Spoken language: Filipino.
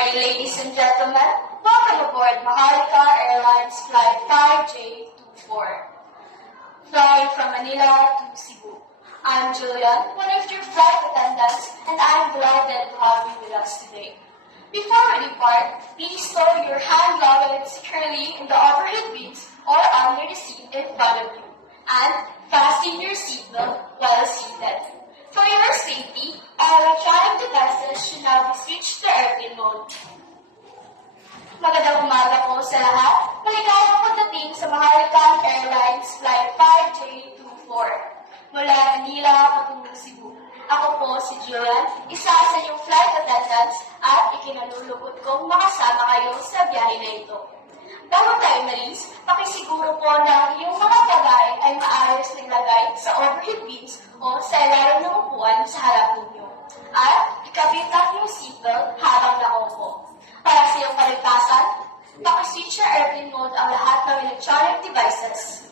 morning, ladies and gentlemen. Welcome aboard Maharlika Airlines Flight 5J24, flying from Manila to Cebu. I'm Julian, one of your flight attendants, and I'm delighted to have you with us today. Before we depart, please store your hand luggage securely in the overhead bins or under the seat in front of you, and fasten your seatbelt while seated. For your safety, our electronic devices should now be switched to airplane mode. Magandang umaga po sa lahat. Maligayang pagdating sa Maharlika Airlines Flight 5J24 mula Manila patungo Cebu. Ako po si Julian, isa sa inyong flight attendants at ikinalulugod kong makasama kayo sa biyahe na ito. Bago tayo malis, pakisiguro po na iyong mga pagkain ay maayos naglagay sa overhead bins o sa ilalim ng upuan sa harap ninyo. At ikabit ang iyong seatbelt habang nakaupo. Para sa iyong kaligtasan, pakiswitch sa airplane mode ang lahat ng electronic devices.